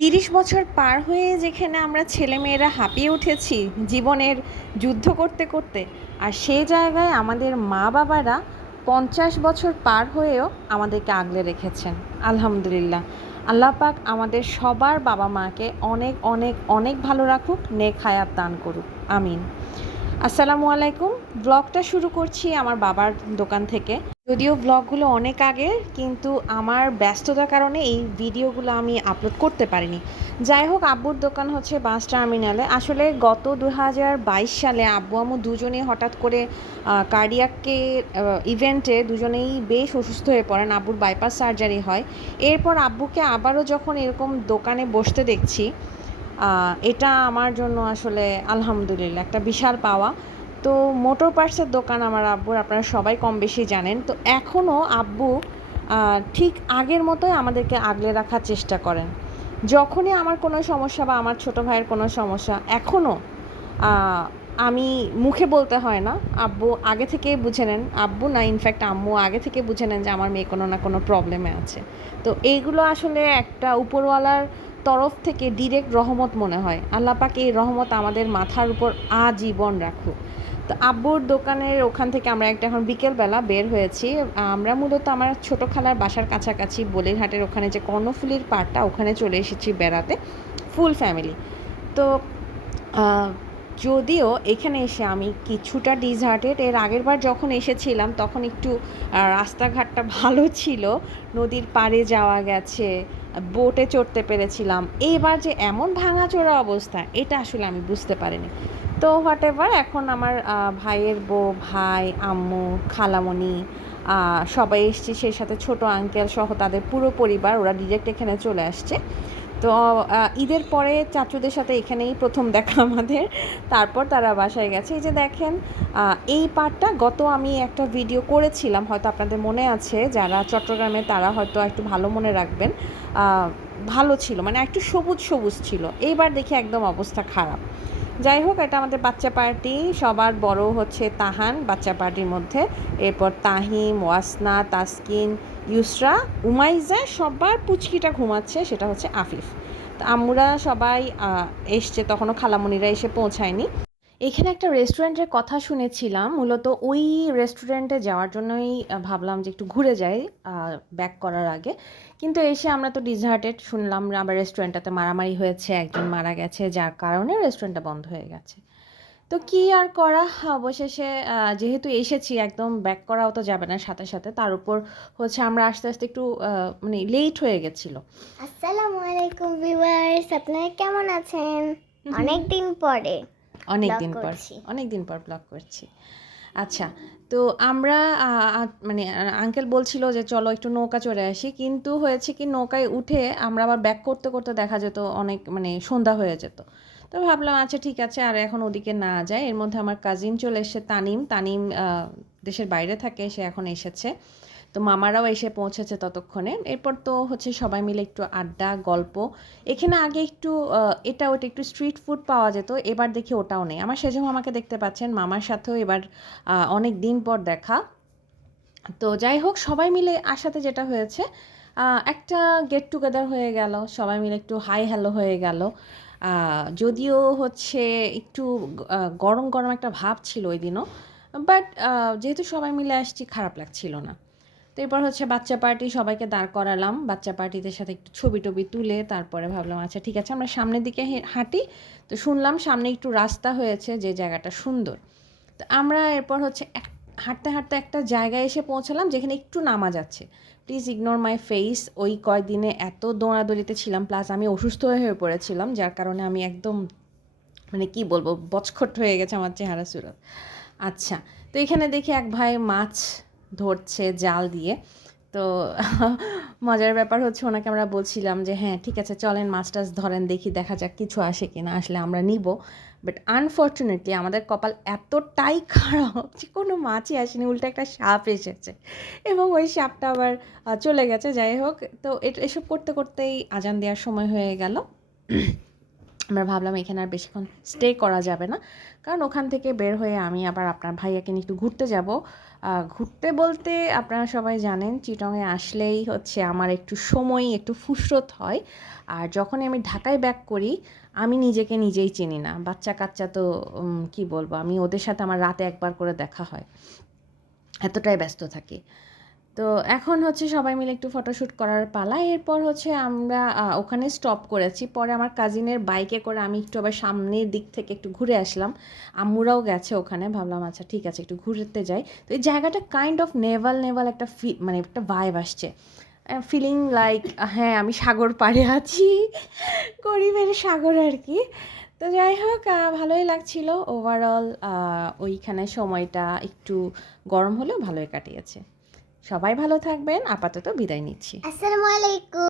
৩০ বছর পার হয়ে যেখানে আমরা ছেলেমেয়েরা হাঁপিয়ে উঠেছি জীবনের যুদ্ধ করতে করতে, আর সেই জায়গায় আমাদের মা বাবারা 50 বছর পার হয়েও আমাদেরকে আগলে রেখেছেন। আলহামদুলিল্লাহ। আল্লাহ পাক আমাদের সবার বাবা মাকে অনেক অনেক অনেক ভালো রাখুক, নেক হায়াত দান করুক। আমিন। আসসালামু আলাইকুম। ব্লগটা শুরু করছি আমার বাবার দোকান থেকে। যদিও ব্লগগুলো অনেক আগের, কিন্তু আমার ব্যস্ততার কারণে এই ভিডিওগুলো আমি আপলোড করতে পারিনি। যাই হোক, আব্বুর দোকান হচ্ছে বাস টার্মিনালে। আসলে গত 2022 সালে আব্বু আম্মু দুজনেই হঠাৎ করে কার্ডিয়াকে ইভেন্টে দুজনেই বেশ অসুস্থ হয়ে পড়েন। আব্বুর বাইপাস সার্জারি হয়। এরপর আব্বুকে আবারও যখন এরকম দোকানে বসতে দেখছি, এটা আমার জন্য আসলে আলহামদুলিল্লাহ একটা বিশাল পাওয়া। তো মোটর পার্টসের দোকান আমার আব্বুর, আপনারা সবাই কম বেশি জানেন। তো এখনও আব্বু ঠিক আগের মতোই আমাদেরকে আগলে রাখার চেষ্টা করেন। যখনই আমার কোনো সমস্যা বা আমার ছোটো ভাইয়ের কোনো সমস্যা, এখনও আমি মুখে বলতে হয় না, আব্বু আগে থেকেই বুঝে নেন। আব্বু না, ইনফ্যাক্ট আম্মু আগে থেকে বুঝে নেন যে আমার মেয়ে কোনো না কোনো প্রবলেমে আছে। তো এইগুলো আসলে একটা উপরওয়ালার তরফ থেকে ডিরেক্ট রহমত মনে হয়। আল্লাহ পাক এই রহমত আমাদের মাথার উপর আজীবন রাখুক। তো আব্বুর দোকানের ওখান থেকে আমরা একটা এখন বিকেলবেলা বের হয়েছি। আমরা মূলত আমার ছোটো খালার বাসার কাছাকাছি বলিরহাটের ওখানে যে কর্ণফুলীর পাড়টা, ওখানে চলে এসেছি বেড়াতে, ফুল ফ্যামিলি। তো যদিও এখানে এসে আমি কিছুটা ডিসহার্টেড। এর আগের বার যখন এসেছিলাম তখন একটু রাস্তাঘাটটা ভালো ছিল, নদীর পাড়ে যাওয়া গেছে, বোটে চড়তে পেরেছিলাম। এইবার যে এমন ভাঙাচোরা অবস্থা, এটা আসলে আমি বুঝতে পারিনি। তো হোয়াট এভার, এখন আমার ভাইয়ের বউ, ভাই, আম্মু, খালামণি সবাই এসেছি, সেই সাথে ছোট আঙ্কেল সহ তাদের পুরো পরিবার, ওরা ডিরেক্ট এখানে চলে আসছে। তো ঈদের পরে চাচুদের সাথে এখানেই প্রথম দেখা আমাদের। তারপর তারা বাসায় গেছে। এই যে দেখেন, এই পার্টটা গত আমি একটা ভিডিও করেছিলাম, হয়তো আপনাদের মনে আছে, যারা চট্টগ্রামে তারা হয়তো একটু ভালো মনে রাখবেন। ভালো ছিল, মানে একটু সবুজ সবুজ ছিল। এইবার দেখি একদম অবস্থা খারাপ। যাই হোক, এটা আমাদের বাচ্চা পার্টি। সবার বড় হচ্ছে তাহান বাচ্চা পার্টির মধ্যে, এরপর তাহিম, ওয়াসনা, তাসকিন, ইউসরা, উমাইজা, সবার পুচকিটা ঘুমাচ্ছে, সেটা হচ্ছে আফিফ। তো আম্মুরা সবাই এসছে, তখনও খালামণিরা এসে পৌঁছায়নি। এখানে একটা রেস্টুরেন্টের কথা শুনেছিলাম, মূলত ওই রেস্টুরেন্টে যাওয়ার জন্যই ভাবলাম যে একটু ঘুরে যাই ব্যাক করার আগে। কিন্তু এসে আমরা তো ডিসহার্টেড, শুনলাম আবার রেস্টুরেন্টটাতে মারামারি হয়েছে, একজন মারা গেছে, যার কারণে রেস্টুরেন্টটা বন্ধ হয়ে গেছে। তো কি আর করা, অবশেষে যেহেতু এসেছি, একদম ব্যাক করাও তো যাবে না সাথে সাথে। তার উপর হচ্ছে আমরা আস্তে আস্তে একটু মানে লেট হয়ে গেছিলো। আসসালামু আলাইকুম ভিউয়ার্স, আপনারা কেমন আছেন? অনেক দিন পরে অনেক ব্লগ দিন পর করছি। অনেক দিন পর ব্লগ করছি। আচ্ছা, তো আমরা মানে আঙ্কেল বলছিল যে চলো একটু নৌকা চড়ে আসি, কিন্তু হয়েছে কি, নৌকায় উঠে আমরা আবার ব্যাক করতে করতে দেখা যেত অনেক, মানে সন্ধ্যা হয়ে যেত। তো ভাবলাম আচ্ছা ঠিক আছে, আর এখন ওদিকে না যায়। এর মধ্যে আমার কাজিন চলে এসেছে, তানিম। তানিম দেশের বাইরে থাকে, সে এখন এসেছে। তো মামারাও এসে পৌঁছেছে ততক্ষণে। এরপর তো হচ্ছে সবাই মিলে একটু আড্ডা, গল্প। এখানে আগে একটু এটা ওটা একটু স্ট্রিট ফুড পাওয়া যেত, এবার দেখি ওটাও নেই। আমার সেজো মামাকে দেখতে পাচ্ছেন, মামার সাথেও এবার অনেক দিন পর দেখা। তো যাই হোক, সবাই মিলে আসাতে যেটা হয়েছে, একটা গেট টুগেদার হয়ে গেল, সবাই মিলে একটু হাই হ্যালো হয়ে গেল। যদিও হচ্ছে একটু গরম গরম একটা ভাব ছিল ওই দিনও, বাট যেহেতু সবাই মিলে আসছি, খারাপ লাগছিল না। তো এরপর হচ্ছে বাচ্চা পার্টি, সবাইকে দাঁড় করালাম, বাচ্চা পার্টিদের সাথে একটু ছবি টবি তুলে তারপরে ভাবলাম আচ্ছা ঠিক আছে আমরা সামনের দিকে হাঁটি। তো শুনলাম সামনে একটু রাস্তা হয়েছে, যে জায়গাটা সুন্দর। তো আমরা এরপর হচ্ছে হাঁটতে হাঁটতে একটা জায়গায় এসে পৌঁছালাম যেখানে একটু নামা যাচ্ছে। প্লিজ ইগনোর মাই ফেস, ওই কয়দিনে এত দৌড়াদৌড়িতে ছিলাম, প্লাস আমি অসুস্থ হয়ে পড়েছিলাম, যার কারণে আমি একদম, মানে কি বলবো, বচখট হয়ে গেছে আমার চেহারা সুরত। আচ্ছা, তো এখানে দেখি এক ভাই মাছ ধরছে জাল দিয়ে। তো মজার ব্যাপার হচ্ছে, ওনাকে আমরা বলছিলাম যে হ্যাঁ ঠিক আছে চলেন মাছ টাছ ধরেন, দেখি দেখা যাক কিছু আসে কিনা, আসলে আমরা নিব। বাট আনফর্চুনেটলি আমাদের কপাল এতটাই খারাপ যে কোনো মাছই আসেনি, উল্টো একটা সাপ এসেছে, এবং ওই সাপটা আবার চলে গেছে। যাই হোক, তো এসব করতে করতেই আজান দেওয়ার সময় হয়ে গেল। আমরা ভাবলাম এখানে আর বেশিক্ষণ স্টে করা যাবে না, কারণ ওখান থেকে বের হয়ে আমি আবার আপনার ভাইয়াকে নিয়ে একটু ঘুরতে যাব। ঘুরতে বলতে আপনারা সবাই জানেন চিটংয়ে আসলেই হচ্ছে আমার একটু সময় একটু ফুরসত হয়। আর যখনই আমি ঢাকায় ব্যাক করি আমি নিজেকে নিজেই চিনি না, বাচ্চা কাচ্চা তো কি বলবো, আমি ওদের সাথে আমার রাতে একবার করে দেখা হয়, এতটাই ব্যস্ত থাকি। তো এখন হচ্ছে সবাই মিলে একটু ফটোশ্যুট করার পালা। এরপর হচ্ছে আমরা ওখানে স্টপ করেছি, পরে আমার কাজিনের বাইকে করে আমি একটু আবার সামনের দিক থেকে একটু ঘুরে আসলাম। আম্মুরাও গেছে ওখানে, ভাবলাম আচ্ছা ঠিক আছে একটু ঘুরতে যাই। তো এই জায়গাটা কাইন্ড অফ নেভাল নেভাল একটা মানে একটা ভাইব আসছে, ফিলিং লাইক হ্যাঁ আমি সাগর পাড়ে আছি, গরিবের সাগর আর কি। তো যাই হোক ভালোই লাগছিল ওভারঅল। ওইখানে সময়টা একটু গরম হলেও ভালোই কাটিয়েছে। সবাই ভালো থাকবেন, আপাতত বিদায় নিচ্ছি। আসসালামু আলাইকুম।